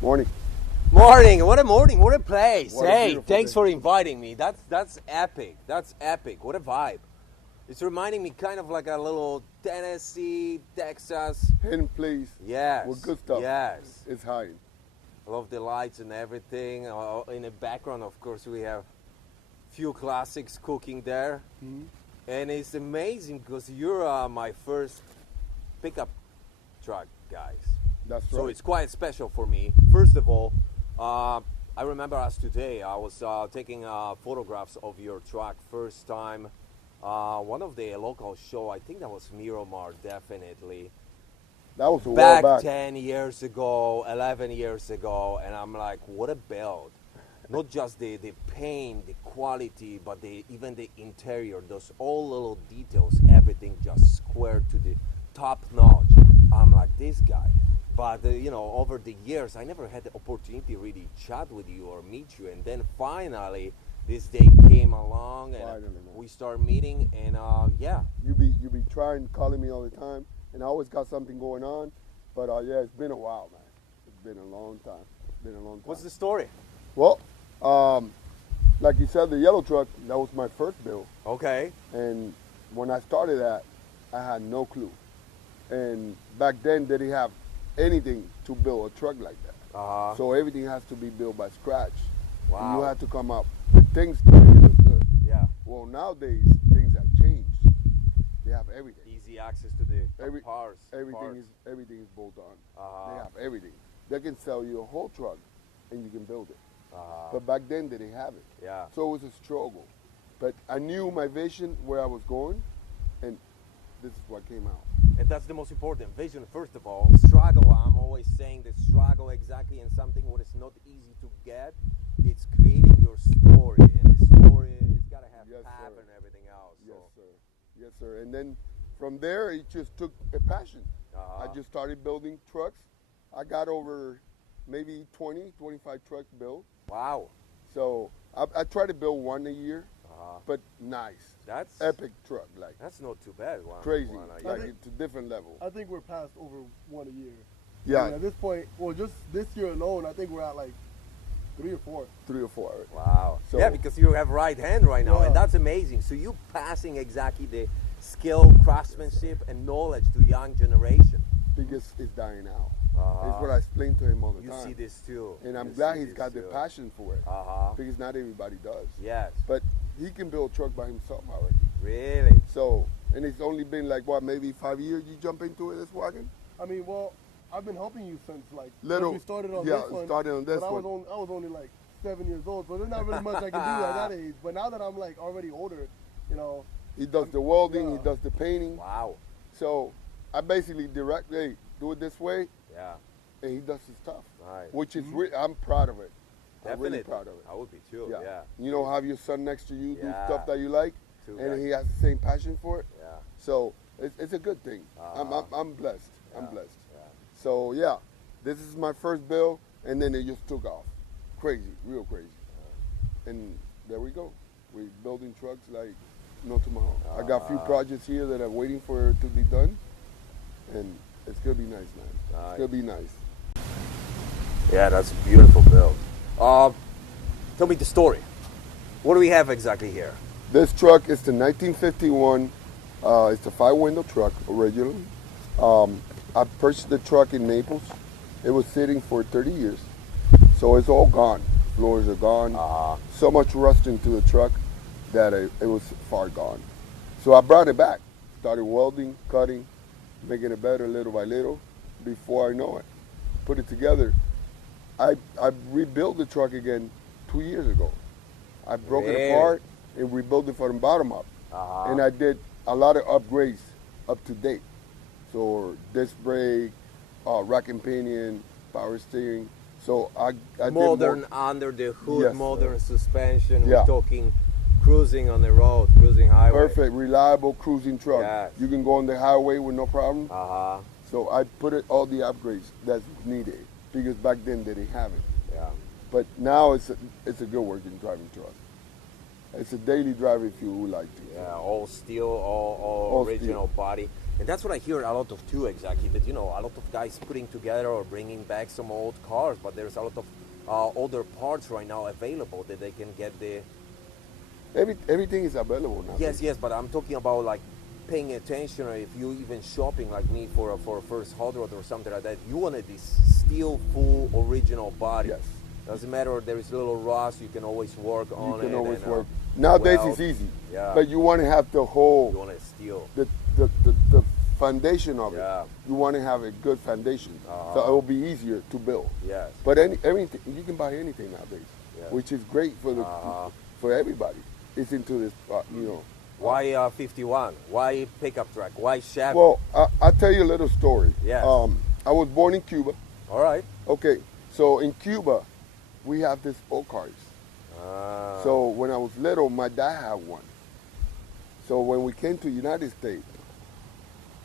Morning. Morning. What a morning. What a place. What a Hey, beautiful thanks day. for inviting me. That's epic. That's epic. What a vibe. It's reminding me kind of like a little Tennessee, Texas. Hidden place Yes. with good stuff. Yes. It's hiding. I love the lights and everything. In the background, of course, we have few classics cooking there. Mhm. And it's amazing because you're my first pickup truck, guys. That's So right. it's quite special for me. First of all, I remember as today, I was taking photographs of your truck first time. One of the local show, I think that was Miramar, definitely. That was a while Back back. 10 years ago, 11 years ago, and I'm like, what a build. Not just the paint, the quality, but even the interior, those all little details, everything just squared to the top notch. I'm like, this guy. But, over the years, I never had the opportunity to really chat with you or meet you. And then finally, this day came along and Finally, man. we start meeting. And yeah, You be trying calling me all the time, and I always got something going on. But yeah, it's been a while, man. It's been a long time. It's been a long time. what's the story? Well, like you said, the yellow truck, that was my first build. Okay. And when I started that, I had no clue. And back then, they didn't have anything to build a truck like that. Uh-huh. So everything has to be built by scratch. And Wow. you have to come up with things to make it look good. Yeah. Well, nowadays, things have changed. They have everything. Easy access to the Every- parts. Everything is bolt on. Uh-huh. They have everything. They can sell you a whole truck, and you can build it. Uh-huh. But back then, they didn't have it. Yeah. So it was a struggle. But I knew my vision, where I was going, and this is what came out. And that's the most important vision, first of all. Struggle, I'm always saying the struggle exactly in something what is not easy to get. It's creating your story. And the story, it's got to have Yes, path sir. and everything else. So. Yes, sir. Yes, sir. And then from there, it just took a passion. Uh-huh. I just started building trucks. I got over maybe 20, 25 trucks built. Wow. So I try to build one a year, Uh-huh. but nice. That's Epic truck, like That's not too bad. crazy. One a Like year. it's a different level. I think we're past over one a year. Yeah, And at this point, well, just this year alone, I think we're at like 3 or 4. 3 or 4. Wow. So- Yeah, because you have right hand right now, Yeah. and that's amazing. So you passing exactly the skill, craftsmanship, and knowledge to young generation. Because it's dying out. Uh-huh. It's what I explain to him all the You time. see this too. And I'm You glad see he's this got the too. passion for it. Uh-huh. Because not everybody does. Yes. But he can build a truck by himself already. Really? So, and it's only been like, what, maybe 5 years you jump into it, this wagon? I mean, well, I've been helping you since like Little- when we started on yeah, this one. started on this but one. I was only like 7 years old, so there's not really much I can do at that age. But now that I'm like already older, you know, He does the welding, he Yeah. does the painting. Wow. So I basically direct, hey, do it this way, Yeah. and he does his stuff. Right. Which is, I'm proud of it. I'm Definitely. really proud of it. I would be too. Yeah. Yeah. You know, have your son next to you, do Yeah. stuff that you like, Too and right. he has the same passion for it. Yeah. So it's a good thing. Uh-huh. I'm blessed. I'm Yeah. blessed. Yeah. So yeah, this is my first build, and then it just took off. Crazy, real crazy. And there we go. We're building trucks like no tomorrow. I got a few projects here that are waiting for to be done, and it's gonna be nice, man. Nice. It's gonna be nice. Yeah, that's a beautiful build. Tell me the story. What do we have exactly here? This truck is the 1951. It's a 5-window truck originally. I purchased the truck in Naples. It was sitting for 30 years, so it's all gone. Floors are gone. Uh-huh. So much rust into the truck that it was far gone. So I brought it back. Started welding, cutting, making it better little by little. Before I know it, put it together. I rebuilt the truck again 2 years ago. I broke Really? it apart and rebuilt it from the bottom up. Uh-huh. And I did a lot of upgrades up to date. So disc brake, rack and pinion, power steering. So I did Modern more. under the hood, Yes, modern suspension. Yeah. We're talking cruising on the road, cruising highway. Perfect, reliable cruising truck. Yes. You can go on the highway with no problem. Uh-huh. So I put it all the upgrades that's needed because back then they didn't have it. Yeah. But now it's a good working driving truck. It's a daily drive if you would like to. Yeah, all steel, all All original steel. body. And that's what I hear a lot of too, exactly. That a lot of guys putting together or bringing back some old cars, but there's a lot of older parts right now available that they can get the. Everything is available now. Yes, but I'm talking about like paying attention, or if you even shopping like me for a first hot rod or something like that, you wanted this steel full original body. Yes. Doesn't matter. There is a little rust. You can always work on it. You can always and, work. Nowadays weld. it's easy. Yeah. But you want to have the You whole, want it steel. the foundation of Yeah. it. You want to have a good foundation, Uh-huh. so it will be easier to build. Yes. But everything you can buy anything nowadays, Yeah. which is great for the for everybody. It's into this, Why 51? Why pickup truck? Why Chevy? Well, I'll tell you a little story. Yes. I was born in Cuba. All right. Okay, so in Cuba, we have these old cars. So when I was little, my dad had one. So when we came to United States,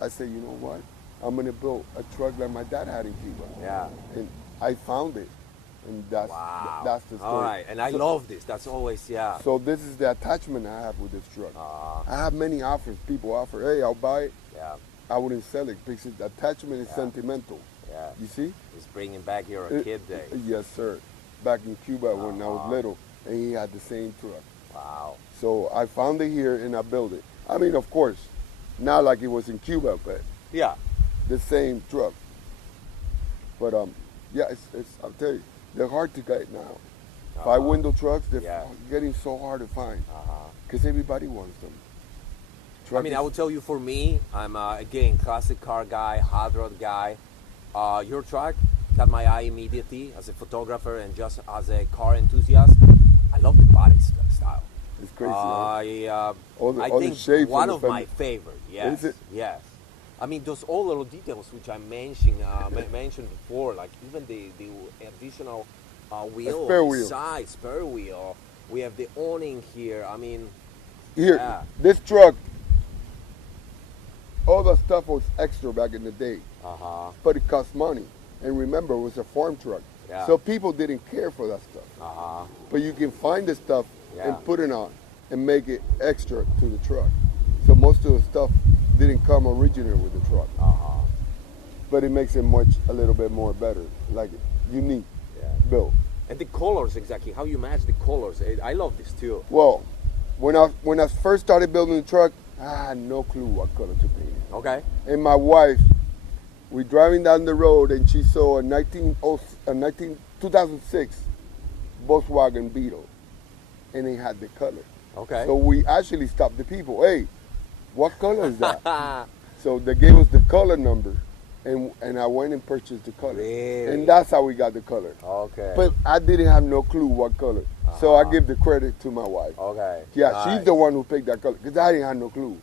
I said, you know what? I'm gonna build a truck like my dad had in Cuba. Yeah. And I found it, and that's Wow. that's the story. All right, and I love this. That's always So this is the attachment I have with this truck. I have many offers. People offer, hey, I'll buy it. yeah, I wouldn't sell it because the attachment is Yeah. sentimental. yeah. You see? It's bringing back your kid day. Yes, sir. Back in Cuba when I was Uh-huh. little, and he had the same truck. Wow. So I found it here and I built it. I mean, of course, not like it was in Cuba, but Yeah. the same truck. But yeah, it's I'll tell you, they're hard to get now. Five window trucks, they're Yeah. getting so hard to find Uh-huh. because everybody wants them. I mean, I would tell you, for me, I'm again classic car guy, hot rod guy. Your truck got my eye immediately as a photographer and just as a car enthusiast. I love the body style. It's crazy. huh? All the- I all the think shapes one on the of my fender. favorite. Yes, Is it? yes. I mean, those all little details which I mentioned before, like even the additional wheel, spare wheel. side spare wheel. We have the awning here. I mean, Here, yeah. this truck, all the stuff was extra back in the day, but it cost money. And remember, it was a farm truck. Yeah. So people didn't care for that stuff. But you can find the stuff Yeah. and put it on and make it extra to the truck. So most of the stuff didn't come original with the truck. But it makes it a little bit more better, like unique Yeah. built. And the colors, exactly how you match the colors. I love this too. Well, when I first started building the truck, I had no clue what color to paint it. Okay. And my wife, we're driving down the road and she saw a 2006 Volkswagen Beetle, and it had the color. Okay. So we actually stopped the people. Hey, what color is that? So they gave us the color number, and I went and purchased the color. Really? And that's how we got the color. Okay. But I didn't have no clue what color. So I give the credit to my wife. Okay. Yeah, Nice. she's the one who picked that color because I didn't have no clue.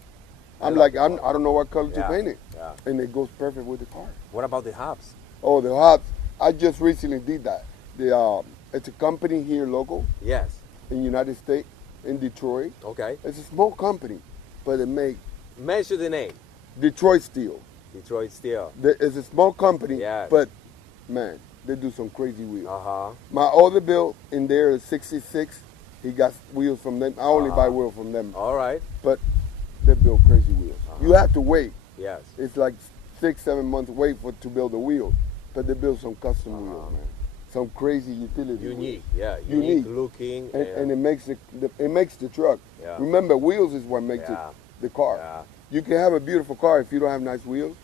I I'm love like, the I color. don't know what color Yeah, to paint it. yeah. And it goes perfect with the car. What about the hubs? Oh, the hubs. I just recently did that. It's a company here local Yes. in United States, in Detroit. Okay. It's a small company, but they make Mention the name. Detroit Steel. Detroit Steel. It's a small company, Yes. but man, they do some crazy wheels. Uh-huh. My older bill in there is 66. He got wheels from them. I only buy wheels from them, All right. but they build crazy wheels. You have to wait. Yes. It's like 6-7 months wait to build a wheel, but they build some custom wheels, man. Some crazy utility Unique. wheels. Yeah. Unique. Looking. And it makes the truck. Yeah. Remember, wheels is what makes Yeah. it the car. Yeah. You can have a beautiful car if you don't have nice wheels.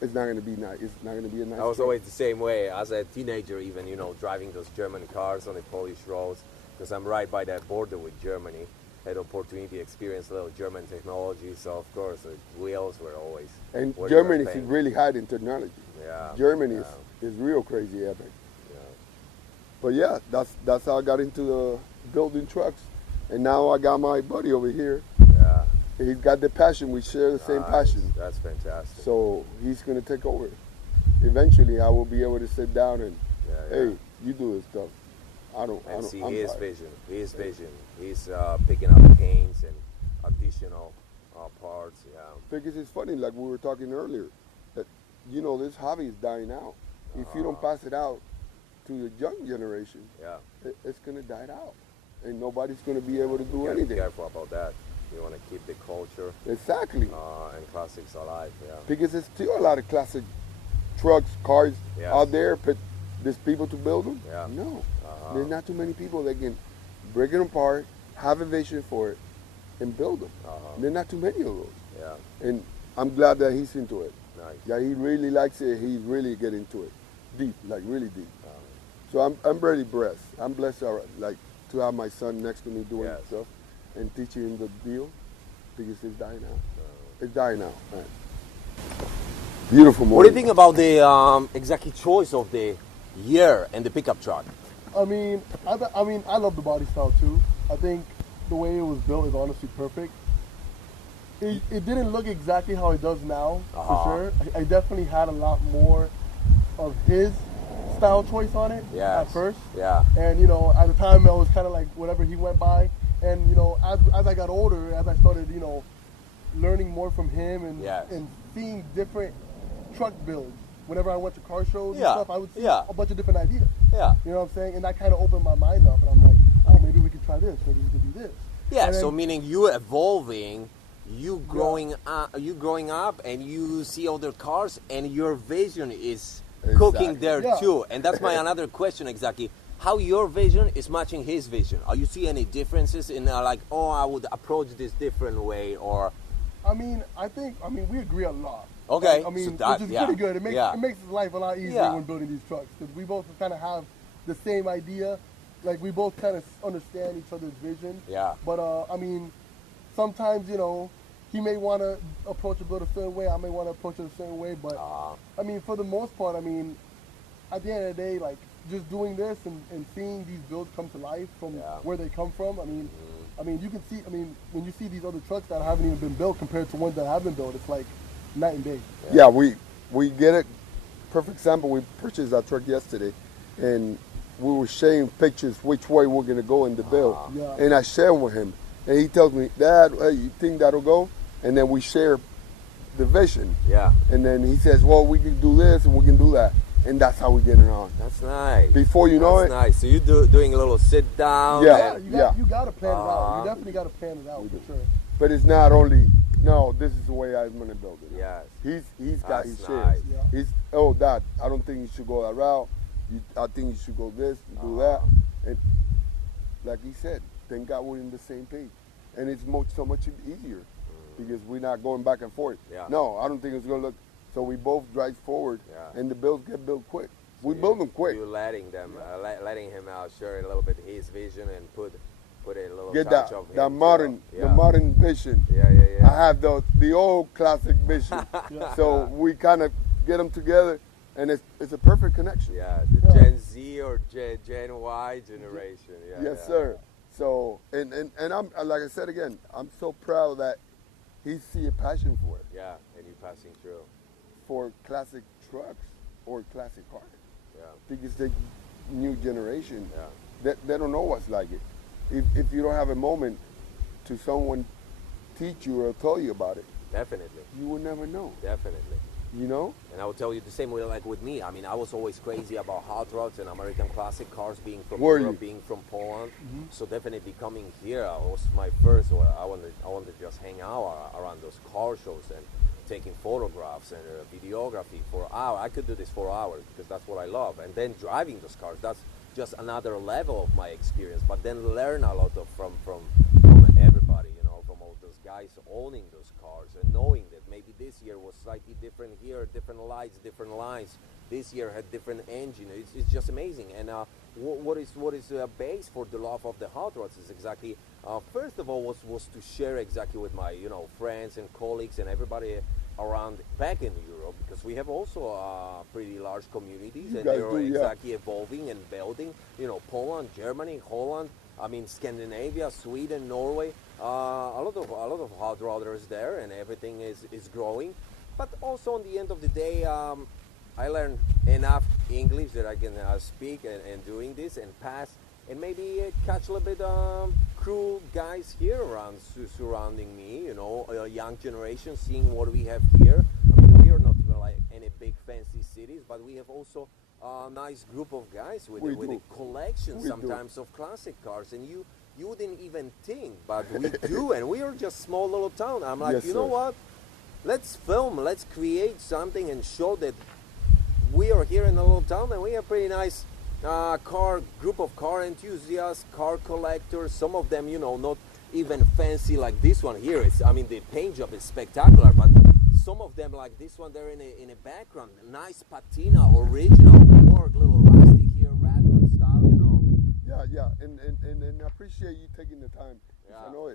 It's not gonna be nice. It's not gonna be a nice. I was truck. always the same way as a teenager, even, driving those German cars on the Polish roads, because I'm right by that border with Germany. Had opportunity to experience a little German technology, so of course the wheels were always. And what you were Germany is paying. really high in technology. Yeah. Germany yeah, is real crazy epic. yeah. But yeah, that's how I got into the building trucks. And now I got my buddy over here. Yeah. He's got the passion. We share the same Nice. passion. That's fantastic. So he's gonna take over. Eventually, I will be able to sit down and, Yeah, hey, yeah. you do this stuff. I and don't. see I'm his sorry. vision. His vision. He's picking up paints and additional parts. Yeah. Because it's funny, like we were talking earlier, that this hobby is dying out. If you don't Uh-huh. pass it out to the young generation, Yeah. it's gonna die out, and nobody's gonna be able to do You gotta be anything. careful about that. You want to keep the culture Exactly. and classics alive. Yeah. Because there's still a lot of classic trucks, cars Yes. out there, but there's people to build them? Yeah. No. Uh-huh. There's not too many people that can break it apart, have a vision for it, and build them. There's not too many of those. Yeah. And I'm glad that he's into it. Nice. Yeah, he really likes it. He's really getting into it. Deep, like really deep. So I'm really blessed. I'm blessed like to have my son next to me doing Yes. stuff and teaching him the deal because it's dying out. It's dying out, man. Beautiful morning. What do you think about the exact choice of the year and the pickup truck? I mean, I love the body style too. I think the way it was built is honestly perfect. It didn't look exactly how it does now, for sure. I definitely had a lot more of his style choice on it at first. Yeah. And, you know, at the time, I was kind of like whatever he went by. And, you know, as I got older, as I started, you know, learning more from him and seeing different truck builds, whenever I went to car shows and stuff, I would see a bunch of different ideas. Yeah. You know what I'm saying? And that kind of opened my mind up. And I'm like, oh, maybe we could try this. Maybe we could do this. Yeah, And so then- meaning you evolving, you growing up, and you see other cars, and your vision is cooking Exactly. there Yeah. too. And that's my another question exactly. How your vision is matching his vision? Are you see any differences in like, oh, I would approach this different way, or I mean, we agree a lot. Okay, I mean, so that- which is yeah, pretty good. It makes yeah. it makes life a lot easier Yeah. when building these trucks because we both kind of have the same idea. Like we both kind of understand each other's vision. Yeah. But I mean, sometimes you know, he may want to approach a build a certain way. I may want to approach it a certain way. But I mean, for the most part, I mean, at the end of the day, like just doing this and seeing these builds come to life from where they come from. I mean, you can see. I mean, when you see these other trucks that haven't even been built compared to ones that have been built, it's like night and day. Yeah, we get it. Perfect example. We purchased our truck yesterday, and we were sharing pictures which way we're gonna go in the build. Yeah. And I share with him, and he tells me, "Dad, you think that'll go?" And then we share the vision. yeah, And then he says, "Well, we can do this and we can do that," and that's how we get it on. that's nice. Before you know That's it, nice. So you doing a little sit down. Yeah. and- You got to plan it out. You definitely got to plan it out for sure. but it's not only no. This is the way I'm gonna build it. Yes. He's got That's his nice. shares. Yeah. He's Dad, I don't think you should go that route. I think you should go this, do that, and like he said, thank God we're in the same page, and it's so much easier because we're not going back and forth. Yeah. No, I don't think it's gonna look. So we both drive forward, Yeah. and the builds get built quick. We build them quick. You letting them, letting him out, share a little bit his vision and put a little Get touch that of him. that modern Yeah. the modern vision. Yeah, yeah, yeah. I have the old classic vision. So we kind of get them together, and it's a perfect connection. Yeah, the Gen Z or Gen Y generation. Yeah, Yes, yeah. sir. So and I'm like I said again, I'm so proud that he see a passion for it, Yeah, and you passing through. for classic trucks or classic cars, Yeah, because the new generation yeah. they don't know what's like it. If you don't have a moment to someone teach you or tell you about it, Definitely, you will never know. definitely. You know? And I will tell you the same way like with me. I mean, I was always crazy about hot rods and American classic cars, being from Were Europe, you? being from Poland. So definitely coming here was my first. I wanted to just hang out around those car shows and taking photographs and videography for hours. I could do this for hours because that's what I love. And then driving those cars, that's just another level of my experience. But then learn a lot from everybody, you know, from all those guys owning those cars and knowing that maybe this year was slightly different here, different lights, different lines. This year had different engine. It's just amazing. And what is the base for the love of the hot rods is exactly first of all was to share exactly with my friends and colleagues and everybody around back in Europe, because we have also pretty large communities You and guys they're do, yeah. exactly evolving and building. Poland, Germany, Holland. I mean, Scandinavia, Sweden, Norway. A lot of hot rodders there, and everything is growing. But also, on the end of the day, I learned enough English that I can speak and doing this and pass and maybe catch a little bit crew guys here around surrounding me. A young generation seeing what we have here. I mean, we are not like any big fancy cities, but we have also a nice group of guys with We a do. collection We do. sometimes of classic cars, and you you wouldn't even think, but we do, and we are just small little town. I'm like, Yes, you know sir. what? Let's film, let's create something and show that we are here in a little town and we have pretty nice group of car enthusiasts, car collectors. Some of them, you know, not even fancy like this one here. It's, I mean, the paint job is spectacular, but some of them like this one, they're in a background. Nice patina, original work, little rusty here, rat rod style, you know. Yeah, and I appreciate you taking the time. Yeah. I know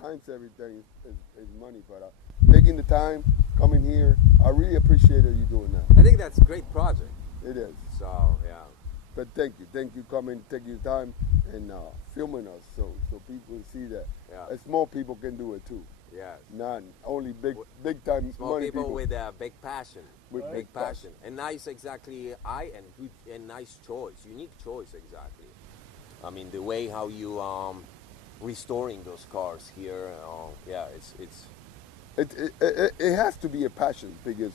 time's everything is money, but taking the time, coming here, I really appreciate that you doing that. I think that's a great project. It is. So, yeah. But thank you coming, taking your time and filming us, so people see that Yeah. small people can do it too. Yes. Not only big time Small money people with a big passion. With big big passion. And nice, exactly, and good, and nice choice, unique choice, exactly. I mean, the way how you restoring those cars here, yeah, it's It has to be a passion because,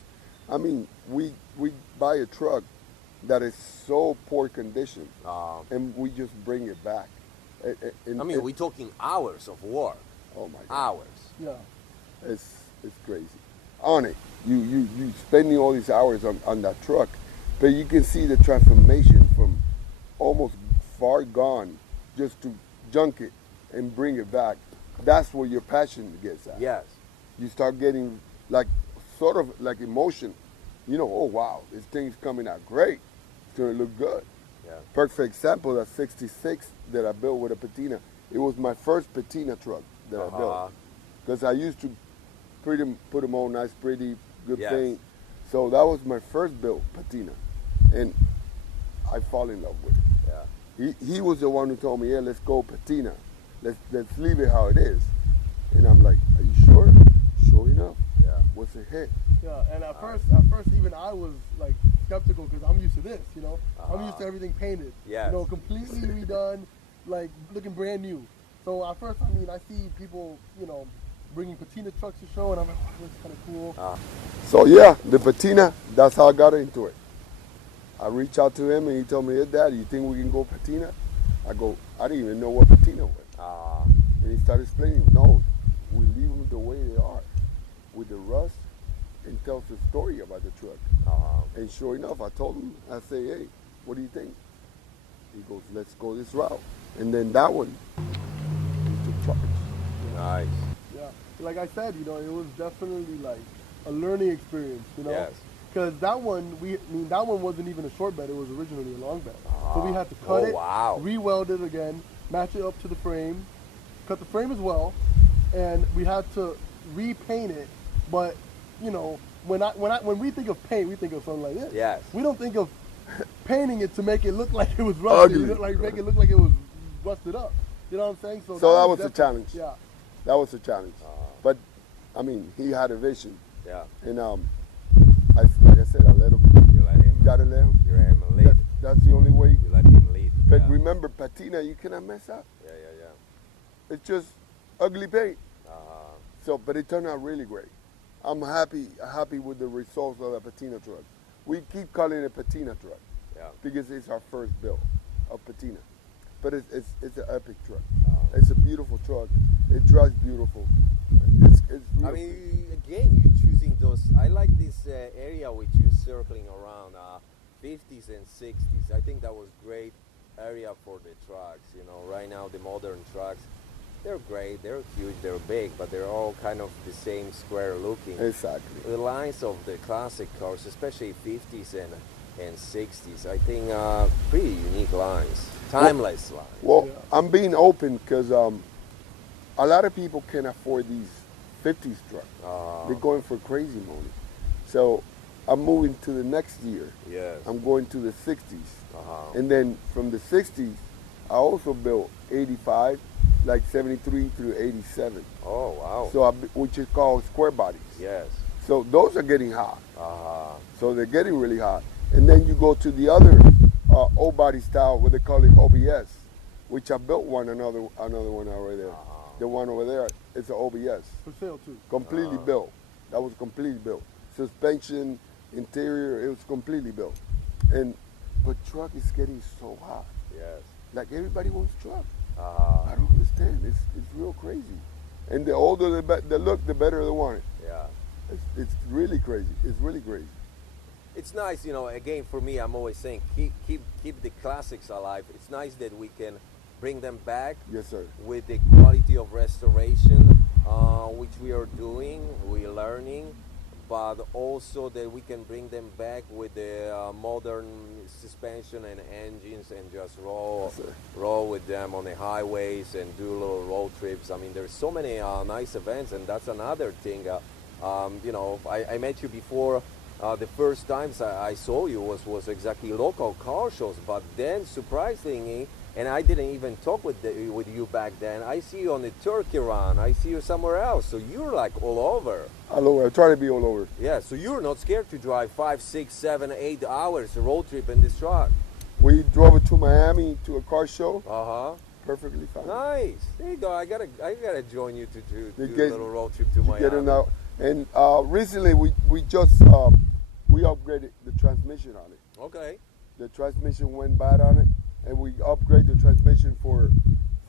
I mean, we buy a truck that is so poor condition and we just bring it back. I mean, we're talking hours of work. Oh my God. Hours. Yeah. It's crazy. On it, you spending all these hours on that truck, but you can see the transformation from almost far gone just to junk it and bring it back. That's where your passion gets at. Yes. You start getting like sort of like emotion. You know, oh wow, this thing's coming out great. It's gonna look good. Yeah. Perfect example, that 66 that I built with a patina. It was my first patina truck that I built. Because I used to put them all nice, pretty, good Yes. paint. So that was my first built patina. And I fall in love with it. Yeah. He was the one who told me, yeah, let's go patina. Let's leave it how it is. And I'm like, are you sure? Sure enough. Yeah. What's a hit? Yeah, and at first, even I was like skeptical because I'm used to this, you know. I'm used to everything painted, Yes. you know, completely redone, like looking brand new. So at first, I mean, I see people, you know, bringing patina trucks to show, and I'm like, wow, that's kind of cool. So yeah, the patina, that's how I got into it. I reached out to him and he told me, hey, Dad, you think we can go patina? I go, I didn't even know what patina was. And he started explaining, no, we leave them the way they are, with the rust, and tells the story about the truck. And sure enough, I told him, I say, hey, what do you think? He goes, let's go this route. And then that one, he took charge. Nice. Yeah, like I said, you know, it was definitely like a learning experience, you know. Yes. Because that one, that one wasn't even a short bed; it was originally a long bed. So we had to cut it, wow. re-weld it again, match it up to the frame, cut the frame as well, and we had to repaint it. But you know, when we think of paint, we think of something like this. Yes. We don't think of painting it to make it look like it was rusty, Ugly. like make it look like it was busted up. You know what I'm saying? So that was a definitely- challenge. Yeah. That was a challenge. But, I mean, he had a vision. Yeah. And like I said, I let him. You let him. You gotta let him. You let him lead. That's the only way. You let him lead. But Yeah. remember, patina, you cannot mess up. Yeah. It's just ugly paint. Uh-huh. So, but it turned out really great. I'm happy with the results of the patina truck. We keep calling it patina truck Yeah. because it's our first build of patina. But it's an epic truck. Uh-huh. It's a beautiful truck. It drives beautiful. It's real I mean, again, you're choosing those. I like this area which you're circling around, 50s and 60s. I think that was great area for the trucks. You know, right now the modern trucks, they're great, they're huge, they're big, but they're all kind of the same square looking. Exactly. The lines of the classic cars, especially 50s and 60s, I think pretty unique lines, timeless lines. Well, Yeah. I'm being open because a lot of people can afford these 50s trucks. They're going for crazy money. So I'm moving to the next year. Yes. I'm going to the 60s. Uh-huh. And then from the 60s, I also built 85, like 73 through 87. Oh, wow. So which is called square bodies. Yes. So those are getting hot. Uh-huh. So they're getting really hot. And then you go to the other old body style, what they call it OBS, which I built another one over there. The one over there, it's an OBS, For sale too. completely built. That was completely built. Suspension, interior, it was completely built. But truck is getting so hot. Yes. Like everybody wants truck. I don't understand. It's real crazy. And the older they look, the better they want it. Yeah. It's really crazy. It's really crazy. It's nice, you know, again, for me, I'm always saying, keep the classics alive. It's nice that we can bring them back Yes, sir. with the quality of restoration, which we are doing, we're learning, but also that we can bring them back with the modern suspension and engines and just roll Yes, sir. roll with them on the highways and do little road trips. I mean, there's so many nice events, and that's another thing. You know, I met you before. The first times I saw you was exactly local car shows, but then surprisingly, and I didn't even talk with you back then. I see you on the Turkey run. I see you somewhere else. So you're like all over. All over. I try to be all over. Yeah. So you're not scared to drive 5, 6, 7, 8 hours road trip in this truck. We drove it to Miami to a car show. Perfectly fine. Nice. There you go. I gotta join you to do a get- little road trip to Miami. Get it out. And recently we just we upgraded the transmission on it. Okay. The transmission went bad on it, and we upgraded the transmission for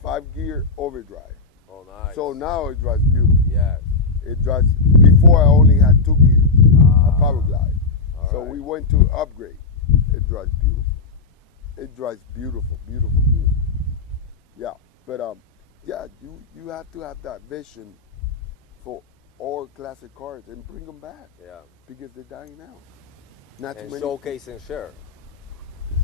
5-gear overdrive. Oh, nice. So now it drives beautiful. Yeah. It drives. Before I only had 2 gears, a power glide. All So right. we went to upgrade. It drives beautiful. It drives beautiful, beautiful, beautiful. Yeah, but yeah, you have to have that vision for all classic cars and bring them back Yeah. because they're dying out. Not too And many. showcase and share.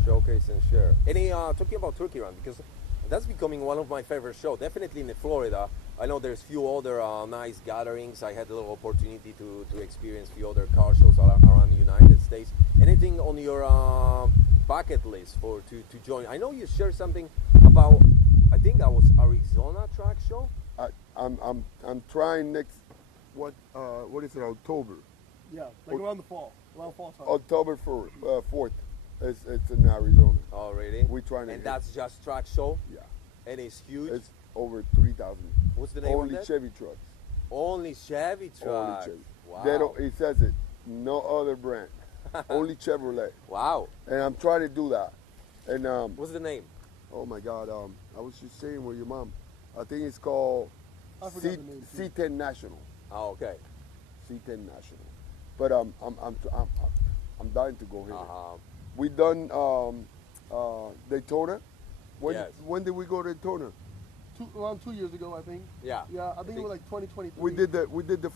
Showcase and share. Any talking about Turkey Run, because that's becoming one of my favorite shows. Definitely in Florida. I know there's few other nice gatherings. I had a little opportunity to experience few other car shows around the United States. Anything on your bucket list to join? I know you shared something about. I think that was Arizona track show. I'm trying next. What is it? October. Yeah, like around fall time. October 4th. It's in Arizona. Oh, really? We're trying to And hit. that's just track show, Yeah. and it's huge. It's over 3,000. What's the name Only of that? Chevy trucks. Only Chevy Only trucks. Chevy. Wow. They don't. It says it. No other brand. Only Chevrolet. Wow. And I'm trying to do that. And What's the name? oh my God, I was just saying with your mom. I think it's called I forgot the name, too. C10 National. Oh, okay. C10 National. But I'm dying to go here. Uh-huh. We done Daytona. Yes. When did we go to Daytona? Around 2 years ago, I think. Yeah. Yeah, I think it was like 2023. We did the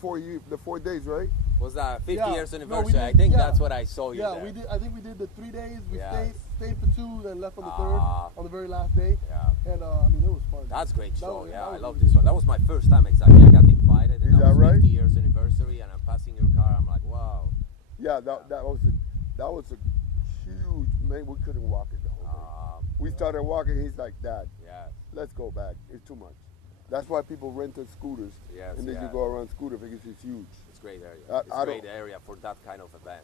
4 days, right? Was that 50 Yeah. years No, we anniversary? did- I think yeah. that's what I saw you Yeah, there. we did. I think we did the 3 days. We Yes. stayed for 2, then left on the third Ah. on the very last day. Yeah. And I mean, it was fun. That's a great That show. was- Yeah, that I was love really this good. one. That was my first time exactly. I got invited, and Is that that was right? 50 years anniversary, and I'm passing your car. I'm like, wow. Yeah, that was a huge man. We couldn't walk it the whole day. We started walking. He's like, Dad, Yeah. let's go back. It's too much. That's why people rented scooters. Yes, and then yeah. you go around scooter because it's huge. It's a great area. I It's a great don't- area for that kind of event.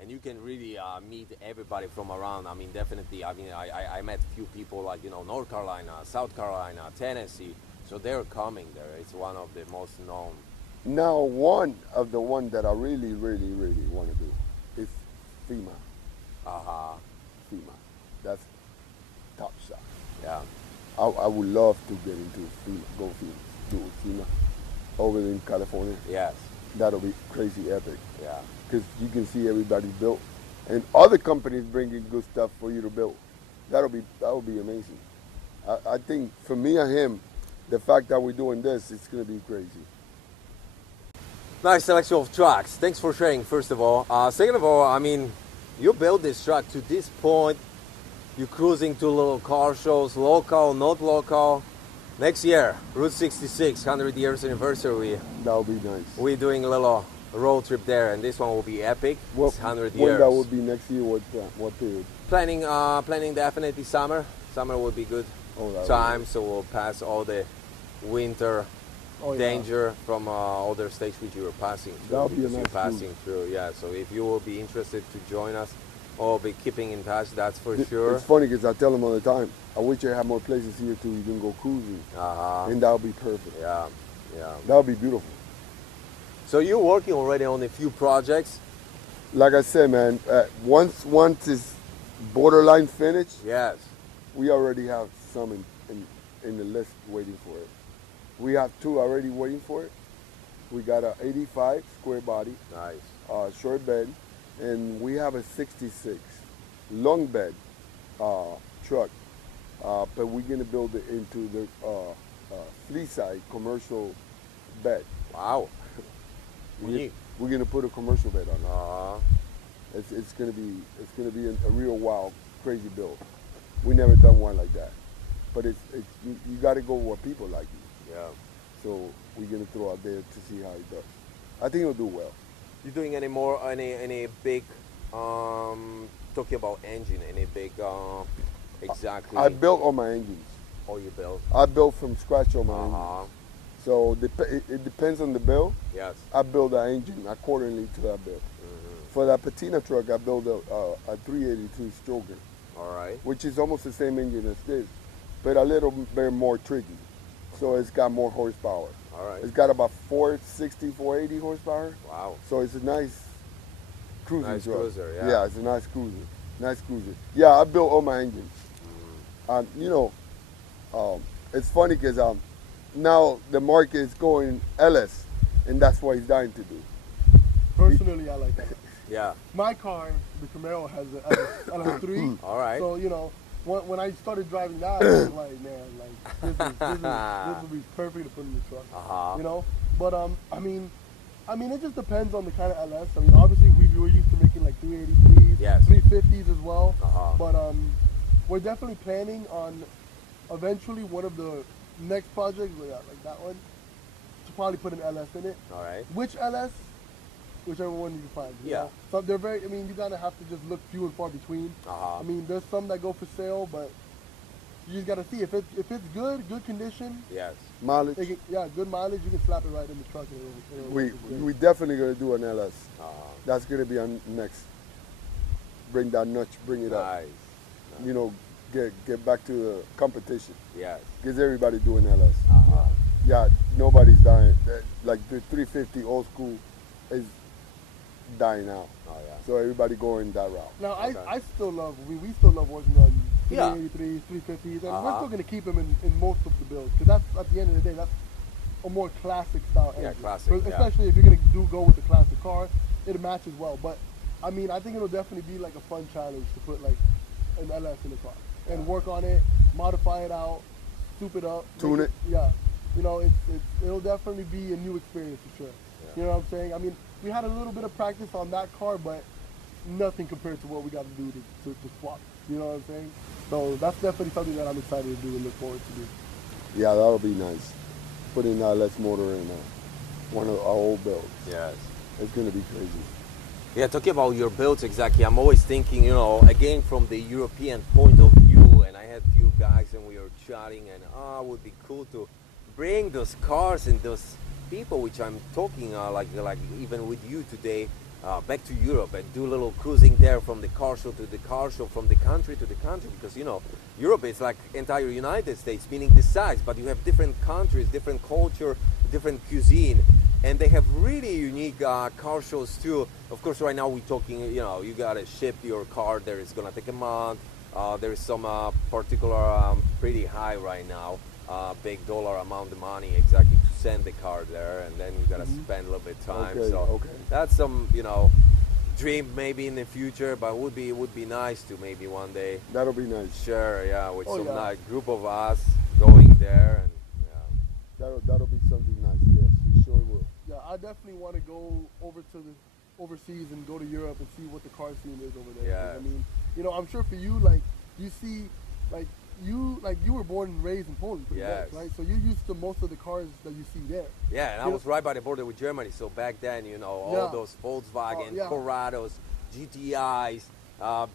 And you can really meet everybody from around. I mean, definitely. I mean, I met a few people like, you know, North Carolina, South Carolina, Tennessee. So they're coming there. It's one of the most known. Now, one that I really, really, really want to do is FEMA. FEMA. That's top shot. Yeah. I would love to get into FEMA, do FEMA over in California. Yes. That'll be crazy epic Yeah. because you can see everybody built, and other companies bringing good stuff for you to build. That would be amazing. I think for me and him, the fact that we're doing this, it's gonna be crazy. Nice selection of trucks. Thanks for sharing, first of all. Second of all, I mean, you built this truck to this point. You're cruising to little car shows, local, not local. Next year, Route 66, 100 years anniversary. That would be nice. We're doing a little road trip there, and this one will be epic. Well, It's 100 when years. that would be next year? What period? Planning definitely summer. Summer will be good Oh, that would be time, so we'll pass all the winter Oh, yeah. danger from other states which you were passing through. That'll be a because you're nice passing through. Yeah, so if you will be interested to join us or be keeping in touch, that's for sure. It's funny because I tell them all the time, I wish I had more places here too. You can go cruising, and that would be perfect. Yeah, yeah. That would be beautiful. So you're working already on a few projects. Like I said, man, once it's borderline finished, Yes. we already have some in the list waiting for it. We have two already waiting for it. We got a 85 square body, Nice. short bed, and we have a 66 long bed truck. But we're gonna build it into the fleet side commercial bed. Wow. We're, Unique. we're gonna put a commercial bed on it. Uh-huh. It's gonna be a real wild, crazy build. We never done one like that. But you got to go where people like you. Yeah. So we're gonna throw out there to see how it does. I think it'll do well. You doing any big talking about engine, any big exactly I built all my engines. all you built? I built from scratch all my Uh-huh. engines. So it depends on the build. Yes. I build an engine accordingly to that build. For that patina truck, I built a 383 Stroker, All right. which is almost the same engine as this, but a little bit more tricky. So it's got more horsepower. All right. It's got about 460, 480 horsepower. Wow. So it's a nice cruising Nice truck. cruiser, yeah. Yeah, it's a nice cruiser. Nice cruiser. Yeah, I built all my engines. It's funny because now the market is going LS, and that's what he's dying to do. Personally, I like that. Yeah. My car, the Camaro, has a LS3. All right. So, you know, when I started driving that, I was like, man, like, this would be perfect to put in the truck. Uh-huh. You know? But, I mean, it just depends on the kind of LS. I mean, obviously, we were used to making, like, 383s, Yes. 350s as well. Uh-huh. But, we're definitely planning on eventually one of the next projects, like that one, to probably put an LS in it. All right. Which LS? Whichever one you can find. You Yeah. know? So they're very. I mean, you gotta have to just look few and far between. Uh-huh. I mean, there's some that go for sale, but you just gotta see if it's good condition. Yes. Mileage. Good mileage. You can slap it right in the truck. And it'll We work great. we definitely gonna do an LS. Uh-huh. That's gonna be on next. Bring that notch. Bring it up. Nice. You know, get back to the competition. Yes. Because everybody doing LS. Uh-huh. Yeah, nobody's dying. Like the 350 old school is dying out. Oh yeah. So everybody going that route. Now Okay. I still love. We still love working on Yeah. 383s, 350s, and we're Uh-huh. still gonna keep them in most of the builds because that's at the end of the day that's a more classic style Yeah, engine. classic, yeah. Especially if you're gonna go with the classic car, it matches well. But I mean, I think it'll definitely be like a fun challenge to put like an LS in the car and work on it, modify it out, soup it up, Tune make it. Yeah, you know, it'll definitely be a new experience for sure. Yeah. You know what I'm saying? I mean, we had a little bit of practice on that car, but nothing compared to what we got to do to swap. You know what I'm saying? So that's definitely something that I'm excited to do and look forward to do. Yeah, that'll be nice. Putting that LS motor in one of our old builds. Yes. It's gonna be crazy. Yeah, talking about your builds exactly, I'm always thinking, you know, again from the European point of view, and I had few guys and we were chatting, and it would be cool to bring those cars and those people which I'm talking like even with you today back to Europe and do a little cruising there from the car show to the car show, from the country to the country, because you know Europe is like entire United States, meaning the size, but you have different countries, different culture, different cuisine, and they have really unique car shows too. Of course, right now we're talking, you know, you gotta ship your car there, it's gonna take a month. There is some particular pretty high right now, big dollar amount of money exactly to send the car there, and then you gotta spend a little bit of time. Okay, So okay. that's some, you know, dream maybe in the future, but it would be nice to maybe one day That'll be nice. share, yeah, with Oh, some yeah. nice group of us going there, and yeah. That'll be something nice. Yes, we sure will. Yeah, I definitely want to go over to the overseas and go to Europe and see what the car scene is over there. 'Cause, Yes. I mean, you know, I'm sure for you, like you see, like you were born and raised in Poland, pretty Yes. much, right? So you're used to most of the cars that you see there. Yeah, and I You was right by the border with Germany, so back then, you know, all Yeah. those Volkswagen, Oh, yeah. Corrados, GTIs,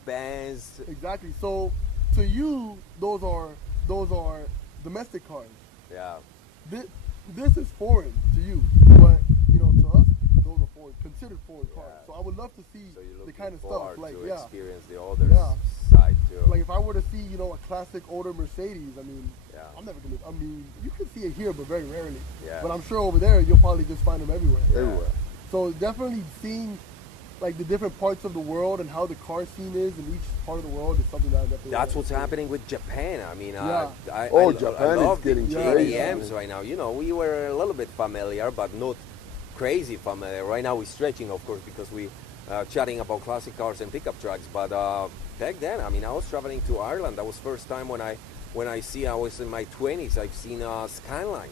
Benz. Exactly. So to you, those are domestic cars. Yeah, This is foreign to you, but you know, to us, those are considered foreign cars. Yeah. So I would love to see so you're the looking kind of forward stuff, like to yeah, experience the other Yeah. side too. like if I were to see, you know, a classic older Mercedes, I mean, Yeah. I'm never gonna. I mean, you can see it here, but very rarely. Yeah. But I'm sure over there, you'll probably just find them everywhere. Everywhere. So definitely seeing like the different parts of the world and how the car scene is in each part of the world is something that I definitely. That's wanna what's see. happening with Japan. I mean, Yeah. Japan is love the getting crazy. JDMs right now. You know, we were a little bit familiar, but not crazy familiar. Right now we're stretching, of course, because we chatting about classic cars and pickup trucks. But back then, I mean, I was traveling to Ireland. That was first time when I was in my 20s. I've seen a Skyline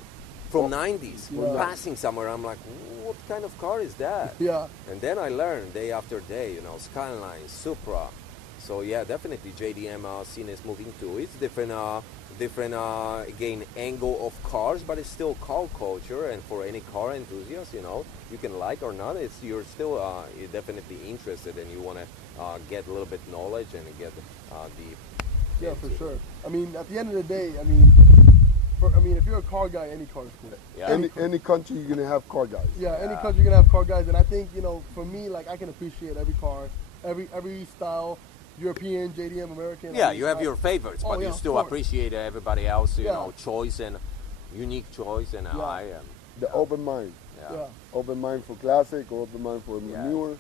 from 90s Yeah. passing somewhere. I'm like, what kind of car is that? Yeah. And then I learned day after day, you know, Skyline, Supra. So yeah, definitely JDM scene is moving too. It's different, again, angle of cars, but it's still car culture. And for any car enthusiast, you know, you can like or not, you're still you're definitely interested, and you want to get a little bit knowledge and get deep. Yeah, for into- sure. I mean, at the end of the day, I mean, if you're a car guy, any car is cool. Yeah. Any country you're gonna have car guys. Yeah, any Yeah. country you're gonna have car guys, and I think, you know, for me, like, I can appreciate every car, every style, European, JDM, American. Yeah, I mean, you have your favorites, Oh, but yeah, you of still course. appreciate everybody else, you Yeah. know, choice and unique choice. And Yeah. I am. The open mind. Yeah. Open mind for classic, or open mind for Yeah. newer.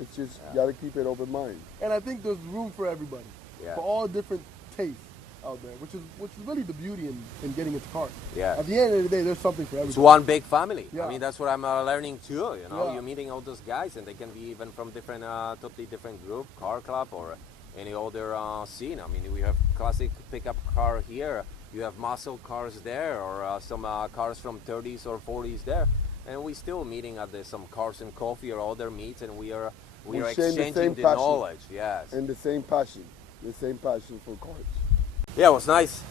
It's just Yeah. gotta keep it open mind. And I think there's room for everybody, Yeah. for all different tastes out there, which is really the beauty in getting into cars. Yeah. At the end of the day, there's something for It's everybody. one big family. Yeah. I mean, that's what I'm learning too. You know, Yeah. you're meeting all those guys, and they can be even from different, totally different group, car club, or any other scene. I mean, we have classic pickup car here. You have muscle cars there, or some cars from 30s or 40s there, and we still meeting at some cars and coffee or other meets, and we are We share the exchanging same the passion. knowledge. Yes. And the same passion for cars. Yeah, it was nice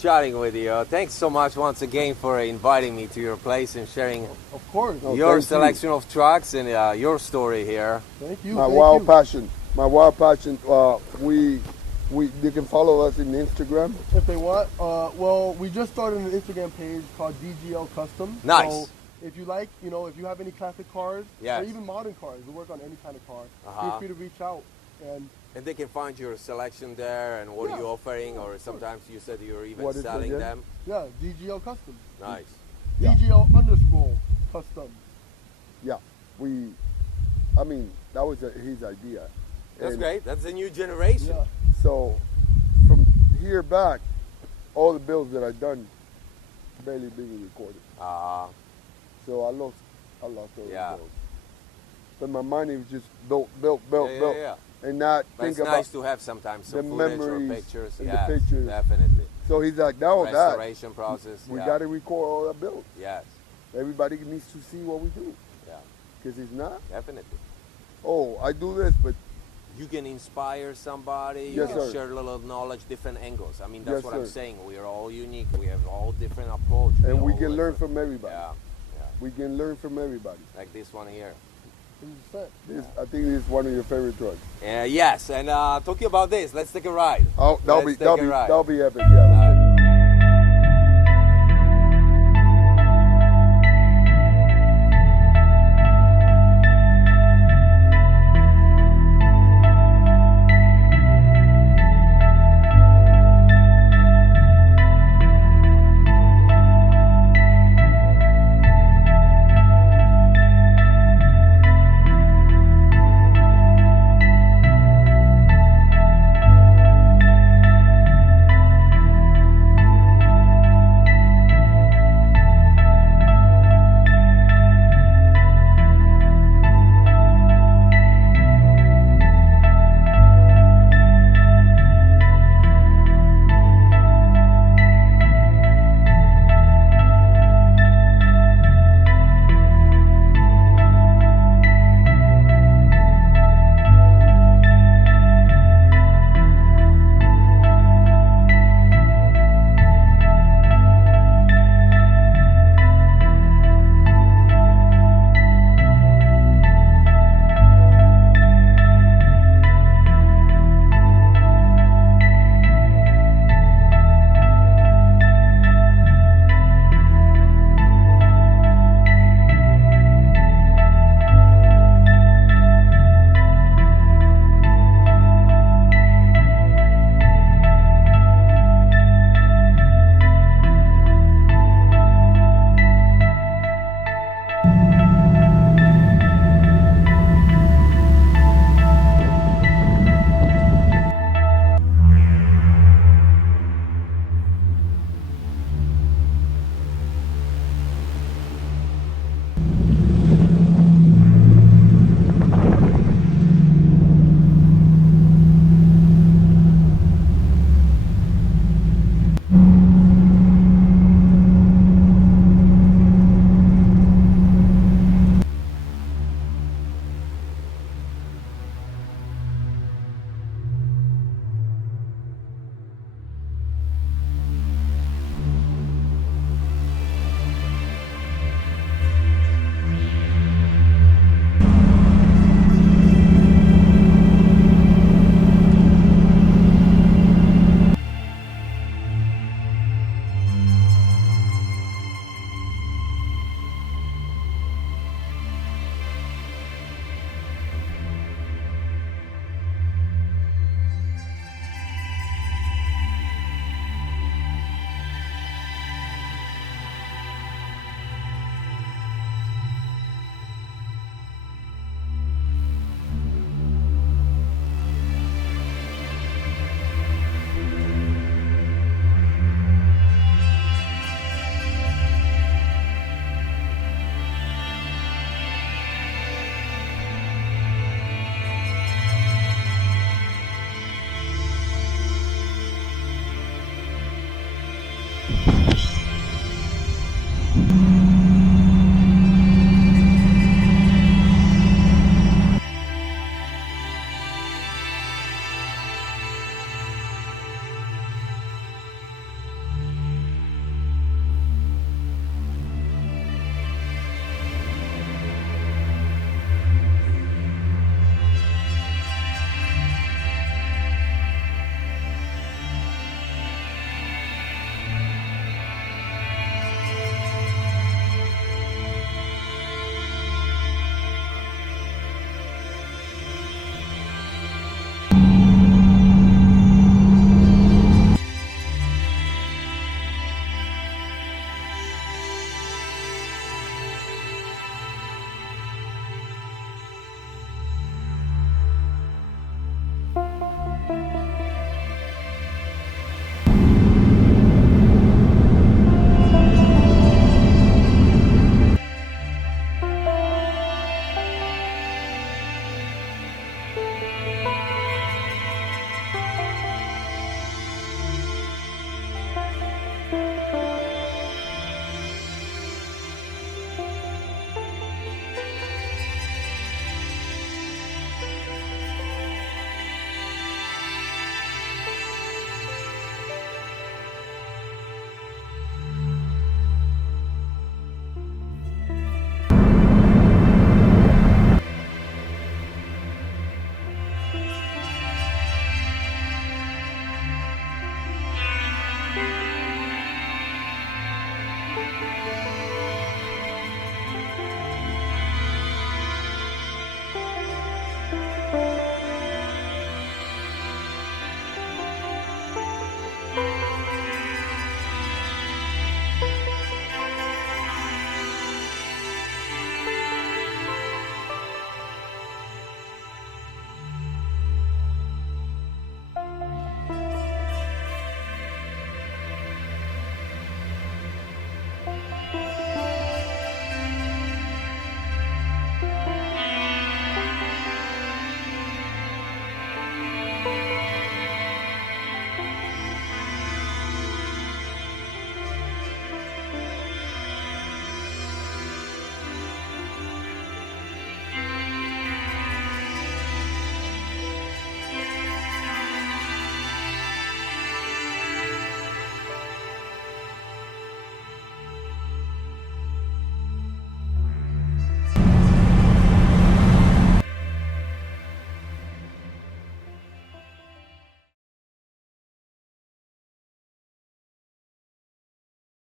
chatting with you. Thanks so much once again for inviting me to your place and sharing Of course. Oh, your thank you. selection of trucks and your story here. Thank you. My thank wild you. passion. My wild passion. They can follow us in Instagram. If they want, well, we just started an Instagram page called DGL Custom. Nice. So if you like, you know, if you have any classic cars, Yes. or even modern cars, we work on any kind of car. Uh-huh. Feel free to reach out. And they can find your selection there and what Yeah. you're offering, Yeah, or of sometimes you said you're even What is it selling again? them. yeah, DGL Custom. Nice. Yeah. DGL _Custom. Yeah, I mean, that was his idea. That's And great. That's a new generation. Yeah. So from here back, all the builds that I've done barely being recorded. So I lost all Yeah. the builds. But my mind was just built, Yeah. and not But think it's about. nice to have sometimes some the footage or memories pictures. and the Yes, pictures. definitely. So he's like, now that Restoration process. we yeah. got to record all that build. Yes. Everybody needs to see what we do, Yeah. because it's not. Definitely. Oh, I do this, but You can inspire somebody. You Yes, can sir. share a little knowledge, different angles. I mean, that's Yes, what I'm sir. saying. We are all unique. We have all different approach. and we all can learn different- from everybody. Yeah. Yeah. We can learn from everybody. Like this one here. 100%. I think this is one of your favorite trucks. Yes, and talking about this, let's take a ride. Oh, Let's take a ride. that'll be epic. Yeah.